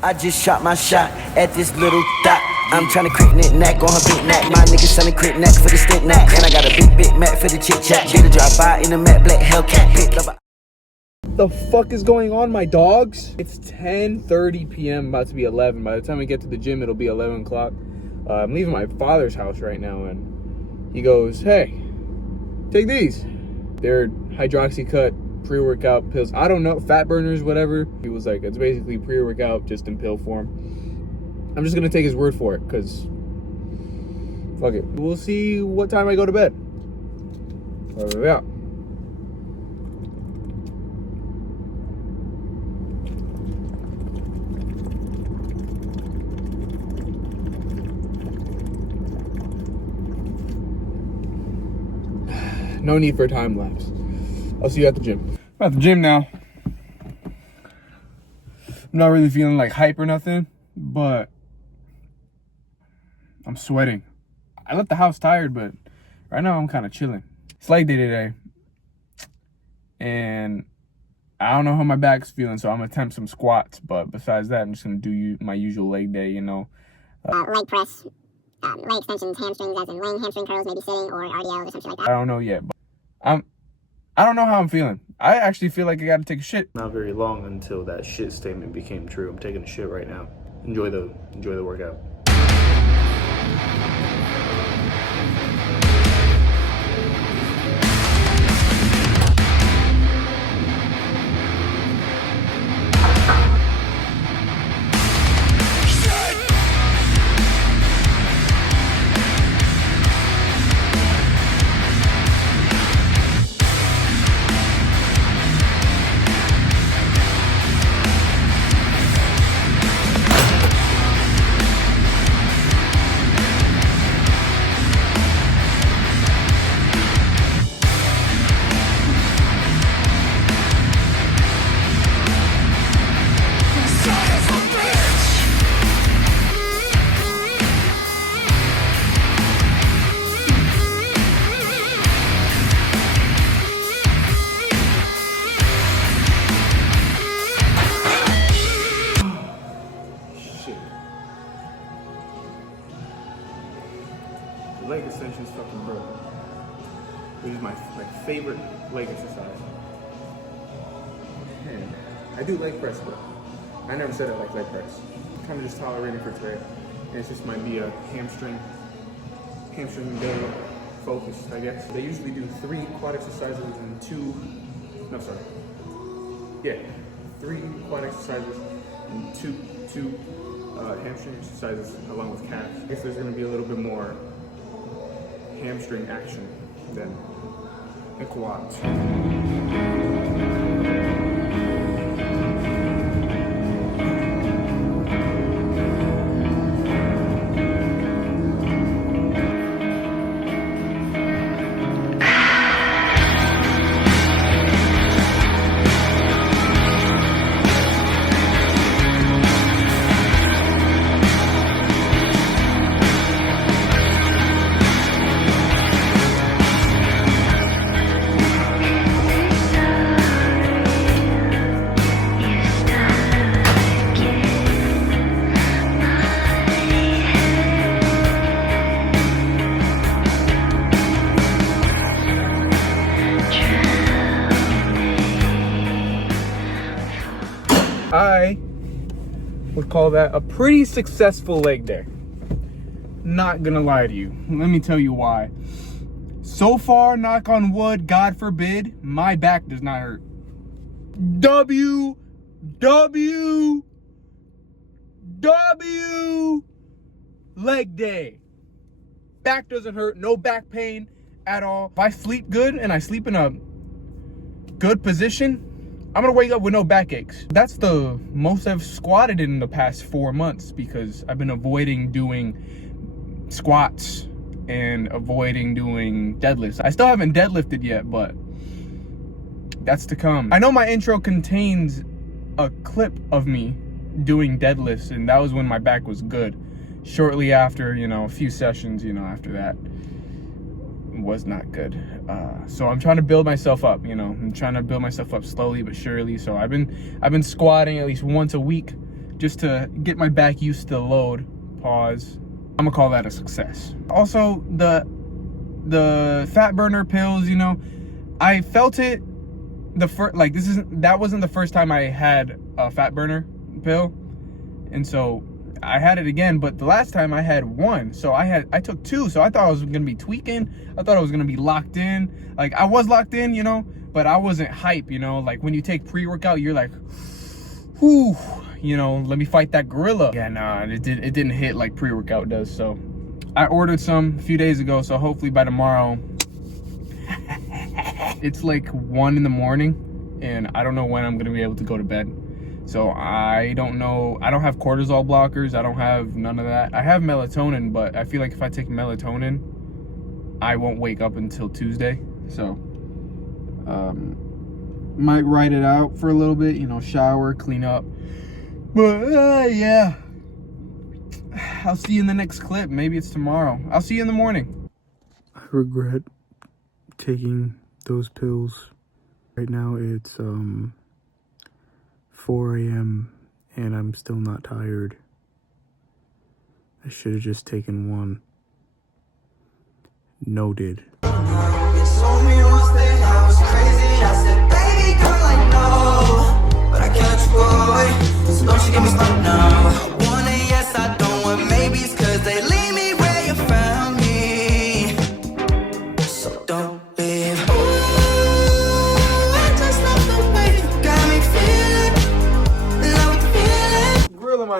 I just shot my shot at this little dot. I'm tryna crit knick-knack on her big neck. My niggas selling crit neck for the stick knack. And I got a big Mac for the chit-chat. Get a drive-by in a matte black Hellcat. Picked up The fuck is going on, my dogs? It's 10:30 p.m. about to be 11. By the time we get to the gym, it'll be 11 o'clock. I'm leaving my father's house right now, and he goes, hey, take these. They're hydroxycut pre-workout pills. I don't know, fat burners, whatever. He was like, it's basically pre-workout just in pill form. I'm just gonna take his word for it, because fuck it. We'll see what time I go to bed. Yeah. No need for a time lapse. I'll see you at the gym. I'm at the gym now. I'm not really feeling like hype or nothing, but I'm sweating. I left the house tired, but right now I'm kind of chilling. It's leg day today, and I don't know how my back's feeling, so I'm gonna attempt some squats. But besides that, I'm just gonna do my usual leg day, you know. Leg press, leg extensions, hamstrings, as in laying hamstring curls, maybe sitting, or RDLs or something like that. I don't know yet, but I don't know how I'm feeling. I actually feel like I gotta take a shit. Not very long until that shit statement became true. I'm taking a shit right now. Enjoy the workout. Leg extensions fucking broke. This is my favorite leg exercise. Man, I do leg press, but I never said I like leg press. I'm kind of just tolerating for today. And it's just might be a hamstring day focus, I guess. They usually do 3 quad exercises and 3 quad exercises and two hamstring exercises along with calves. I guess there's gonna be a little bit more hamstring action than the quads. I would call that a pretty successful leg day. Not gonna lie to you. Let me tell you why. So far, knock on wood, God forbid, my back does not hurt. W, leg day. Back doesn't hurt, no back pain at all. If I sleep good and I sleep in a good position, I'm gonna wake up with no backaches. That's the most I've squatted in the past 4 months because I've been avoiding doing squats and avoiding doing deadlifts. I still haven't deadlifted yet, but that's to come. I know my intro contains a clip of me doing deadlifts, and that was when my back was good. Shortly after, a few sessions, after that was not good. So I'm trying to build myself up, I'm trying to build myself up slowly but surely. So I've been squatting at least once a week just to get my back used to the load. Pause. I'm gonna call that a success. Also, the fat burner pills, you know, I felt it that wasn't the first time I had a fat burner pill, and so I had it again, but the last time I had one, so I took two, so I thought I was gonna be tweaking. I thought I was gonna be locked in. Like, I was locked in, you know, but I wasn't hype, you know. Like, when you take pre-workout, you're like, whew, you know, let me fight that gorilla. Yeah, nah, it didn't hit like pre-workout does. So I ordered some a few days ago, so hopefully by tomorrow. It's like 1 in the morning, and I don't know when I'm gonna be able to go to bed. So I don't know. I don't have cortisol blockers. I don't have none of that. I have melatonin, but I feel like if I take melatonin, I won't wake up until Tuesday. So might ride it out for a little bit, you know, shower, clean up. But yeah, I'll see you in the next clip. Maybe it's tomorrow. I'll see you in the morning. I regret taking those pills. Right now it's 4 a.m. and I'm still not tired. I should have just taken one. Noted.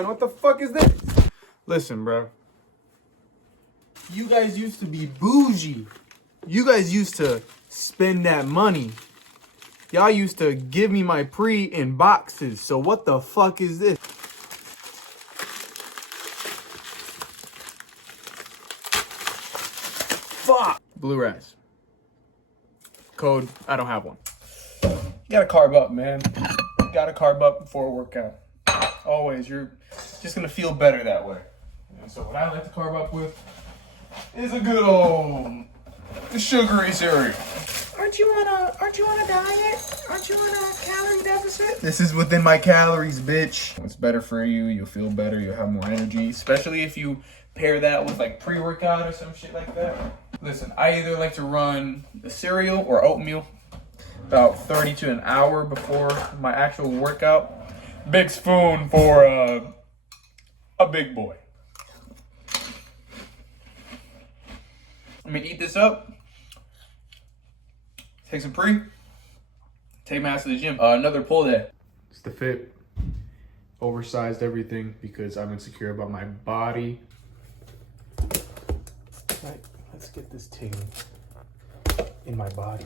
What the fuck is this? Listen, bro. You guys used to be bougie. You guys used to spend that money. Y'all used to give me my pre in boxes. So what the fuck is this? Fuck. Blue rice. Code, I don't have one. You gotta carb up, man. You gotta carb up before a workout. Always, you're just gonna feel better that way. And so what I like to carb up with is a good old sugary cereal. Aren't you on a diet? Aren't you on a calorie deficit? This is within my calories, bitch. It's better for you, you'll feel better, you'll have more energy, especially if you pair that with like pre-workout or some shit like that. Listen, I either like to run the cereal or oatmeal about 30 to an hour before my actual workout. Big spoon for a big boy. I'm gonna eat this up. Take some pre. Take my ass to the gym. Another pull day. It's the fit. Oversized everything because I'm insecure about my body. Right, let's get this ting in my body.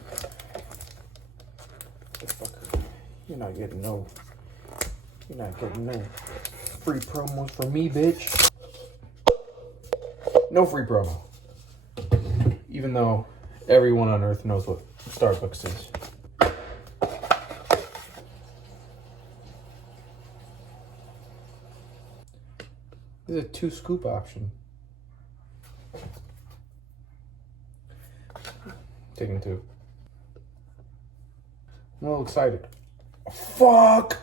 You're not getting no free promos from me, bitch. No free promo. Even though everyone on earth knows what Starbucks is. There's a 2-scoop option. Taking 2. I'm a little excited. Oh, fuck!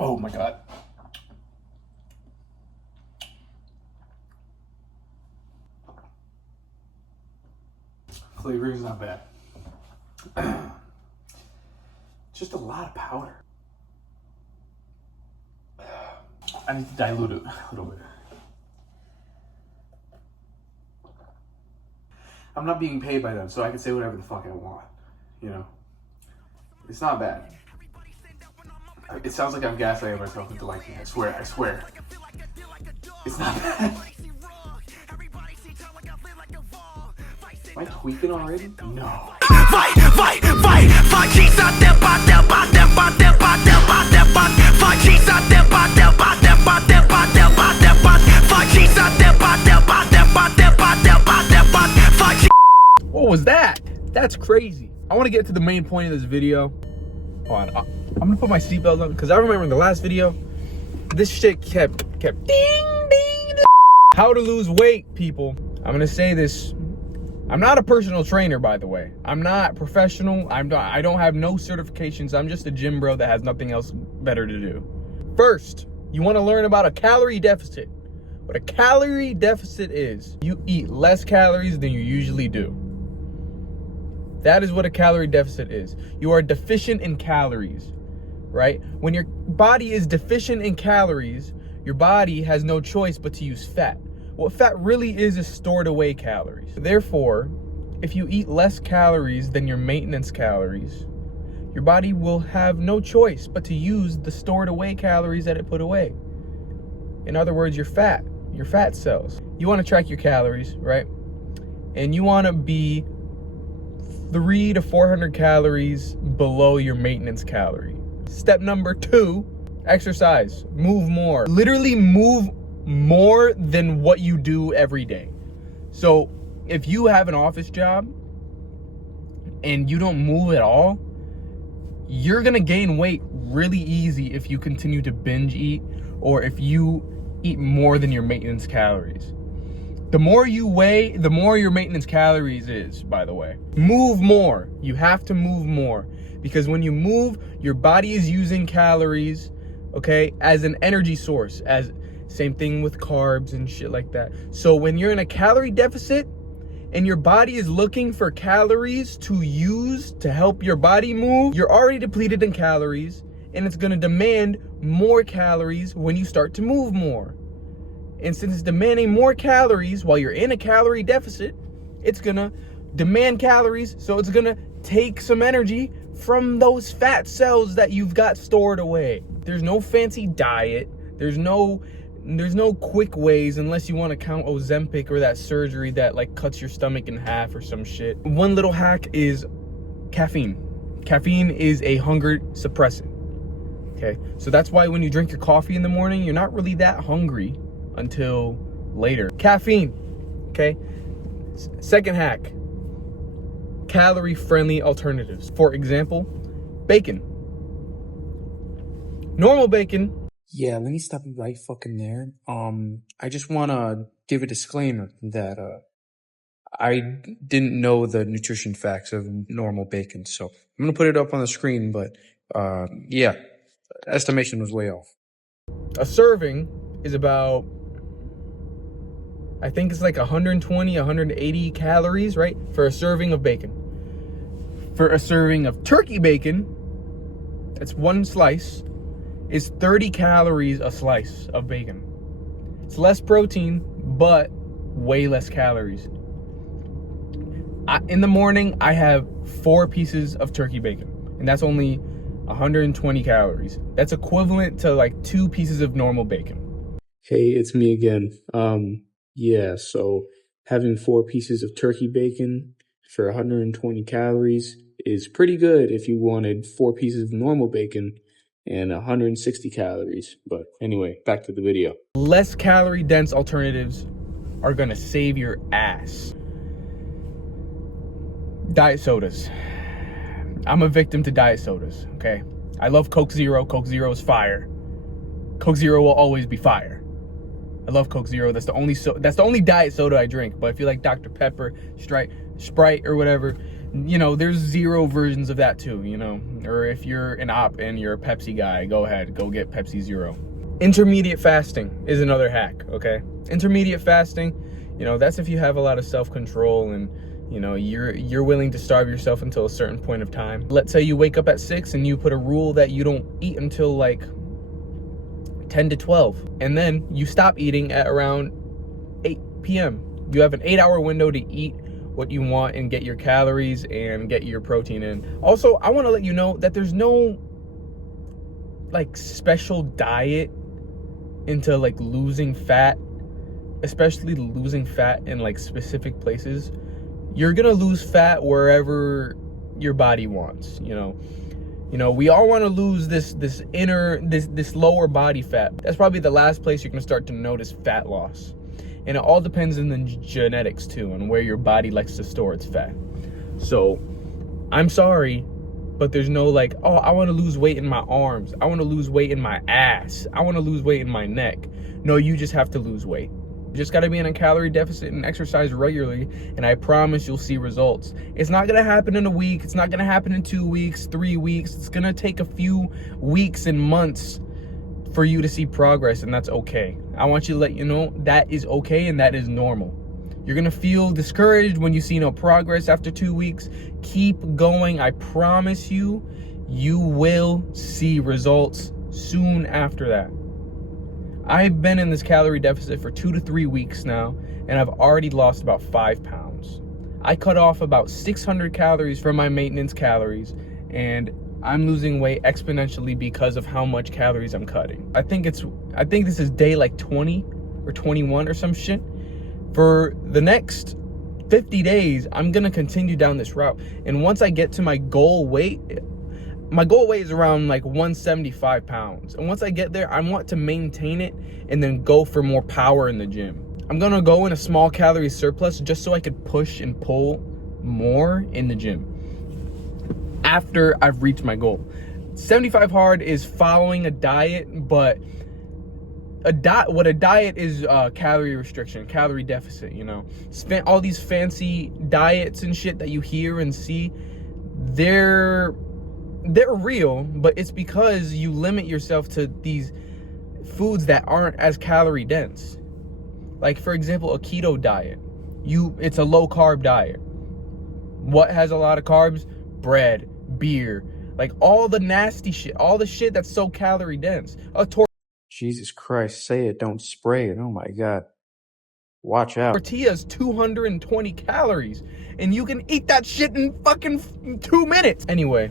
Oh my god. Flavor is not bad. Just a lot of powder. I need to dilute it a little bit. I'm not being paid by them, so I can say whatever the fuck I want, you know? It's not bad. It sounds like I'm gaslighting myself into liking it. I swear. It's not bad. Am I tweaking already? No. What was that? That's crazy. I want to get to the main point of this video. Hold on. I'm gonna put my seatbelt on because I remember in the last video, this shit kept ding. How to lose weight, people. I'm gonna say this I'm not a personal trainer, by the way. I'm not professional. I don't have no certifications. I'm just a gym bro that has nothing else better to do. First, you want to learn about a calorie deficit. What a calorie deficit is, you eat less calories than you usually do. That is what a calorie deficit is. You are deficient in calories, right? When your body is deficient in calories, your body has no choice but to use fat. What fat really is stored away calories. Therefore, if you eat less calories than your maintenance calories, your body will have no choice but to use the stored away calories that it put away. In other words, your fat cells. You want to track your calories, right? And you want to be 300 to 400 calories below your maintenance calorie. Step number 2, exercise. Move more. Literally move more than what you do every day. So if you have an office job and you don't move at all, you're gonna gain weight really easy if you continue to binge eat, or if you eat more than your maintenance calories. The more you weigh, the more your maintenance calories is, by the way. Move more. You have to move more, because when you move, your body is using calories, okay, as an energy source, as same thing with carbs and shit like that. So when you're in a calorie deficit and your body is looking for calories to use to help your body move, you're already depleted in calories, and it's gonna demand more calories when you start to move more. And since it's demanding more calories while you're in a calorie deficit, it's gonna demand calories, so it's gonna take some energy from those fat cells that you've got stored away. There's no fancy diet. There's no quick ways, unless you want to count Ozempic or that surgery that like cuts your stomach in half or some shit. One little hack is caffeine. Caffeine is a hunger suppressant. Okay, so that's why when you drink your coffee in the morning, you're not really that hungry until later. Caffeine, okay? Second hack, calorie-friendly alternatives. For example, bacon. Normal bacon. Yeah, let me stop you right fucking there. I just want to give a disclaimer that I didn't know the nutrition facts of normal bacon, so I'm going to put it up on the screen, but yeah, estimation was way off. A serving is about, I think it's like 120, 180 calories, right? For a serving of bacon. For a serving of turkey bacon, that's one slice, is 30 calories a slice of bacon. It's less protein, but way less calories. In the morning, I have 4 pieces of turkey bacon, and that's only 120 calories. That's equivalent to like 2 pieces of normal bacon. Hey, it's me again. Yeah, so having 4 pieces of turkey bacon for 120 calories is pretty good if you wanted 4 pieces of normal bacon and 160 calories. But anyway, back to the video. Less calorie dense alternatives are gonna save your ass. Diet sodas. I'm a victim to diet sodas, okay? I love Coke Zero. Coke Zero is fire. Coke Zero will always be fire. I love Coke Zero. That's the only diet soda I drink. But if you like Dr. Pepper, Sprite or whatever, you know, there's zero versions of that too, you know. Or if you're an op and you're a Pepsi guy, go ahead, go get Pepsi Zero. Intermediate fasting is another hack, okay? Intermediate fasting, you know, that's if you have a lot of self-control and, you know, you're willing to starve yourself until a certain point of time. Let's say you wake up at 6 and you put a rule that you don't eat until like 10 to 12. And then you stop eating at around 8 p.m. You have an 8-hour window to eat what you want and get your calories and get your protein in. Also, I want to let you know that there's no like special diet into like losing fat, especially losing fat in like specific places. You're gonna lose fat wherever your body wants, you know. We all want to lose this lower body fat. That's probably the last place you're gonna start to notice fat loss. And it all depends on the genetics too, and where your body likes to store its fat. So, I'm sorry, but there's no like, oh, I want to lose weight in my arms. I want to lose weight in my ass. I want to lose weight in my neck. No, you just have to lose weight. Just got to be in a calorie deficit and exercise regularly, and I promise you'll see results. It's not going to happen in a week. It's not going to happen in 2 weeks, 3 weeks. It's going to take a few weeks and months for you to see progress, and that's okay. I want you to let you know that is okay and that is normal. You're gonna feel discouraged when you see no progress after 2 weeks. Keep going. I promise you, you will see results soon after that. I've been in this calorie deficit for 2 to 3 weeks now, and I've already lost about 5 pounds. I cut off about 600 calories from my maintenance calories, and I'm losing weight exponentially because of how much calories I'm cutting. I think this is day like 20 or 21 or some shit. For the next 50 days, I'm gonna continue down this route. And once I get to my goal weight is around like 175 pounds. And once I get there, I want to maintain it and then go for more power in the gym. I'm gonna go in a small calorie surplus just so I could push and pull more in the gym after I've reached my goal. 75 hard is following a diet, but what a diet is, calorie restriction, calorie deficit, you know. All these fancy diets and shit that you hear and see, they're real, but it's because you limit yourself to these foods that aren't as calorie dense. Like, for example, a keto diet. It's a low carb diet. What has a lot of carbs? Bread, beer, like all the nasty shit, all the shit that's so calorie dense. Jesus Christ, say it, don't spray it. Oh my God. Watch out. Tortilla's 220 calories, and you can eat that shit in fucking 2 minutes. Anyway.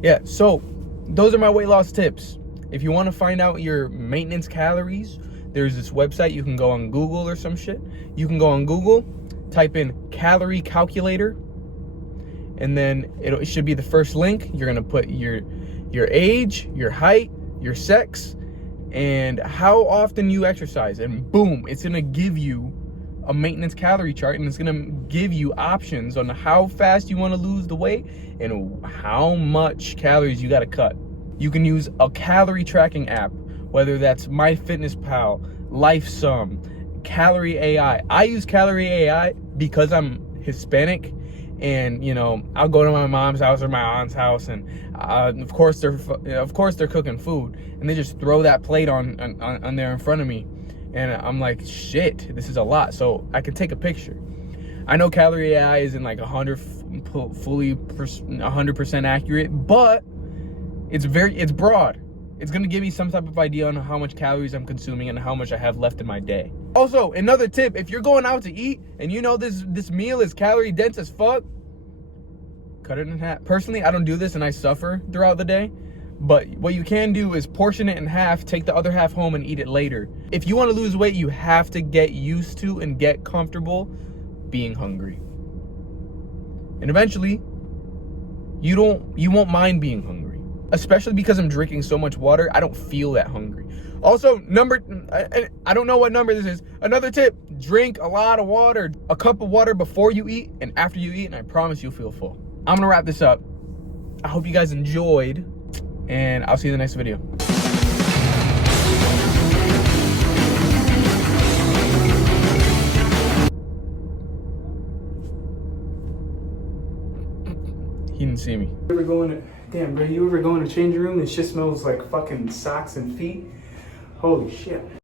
Yeah, so those are my weight loss tips. If you want to find out your maintenance calories, there's this website. You can go on Google or some shit. You can go on Google, type in calorie calculator, and then it should be the first link. You're going to put your age, your height, your sex, and how often you exercise, and boom, it's gonna give you a maintenance calorie chart, and it's gonna give you options on how fast you want to lose the weight and how much calories you got to cut. You can use a calorie tracking app, whether that's MyFitnessPal, LifeSum, Calorie AI. I use Calorie AI because I'm Hispanic, and you know, I'll go to my mom's house or my aunt's house, and of course they're cooking food, and they just throw that plate on there in front of me, and I'm like, shit, this is a lot. So I can take a picture. I know Calorie AI isn't like 100% accurate, but it's broad. It's gonna give me some type of idea on how much calories I'm consuming and how much I have left in my day. Also, another tip, if you're going out to eat and you know this meal is calorie dense as fuck, cut it in half. Personally, I don't do this and I suffer throughout the day, but what you can do is portion it in half, take the other half home and eat it later. If you want to lose weight, you have to get used to and get comfortable being hungry. And eventually, you won't mind being hungry. Especially because I'm drinking so much water, I don't feel that hungry. Also, I don't know what number this is. Another tip, drink a lot of water. A cup of water before you eat and after you eat, and I promise you'll feel full. I'm gonna wrap this up. I hope you guys enjoyed, and I'll see you in the next video. He didn't see me. Damn, bro, you ever go in a changing room and shit smells like fucking socks and feet? Holy shit.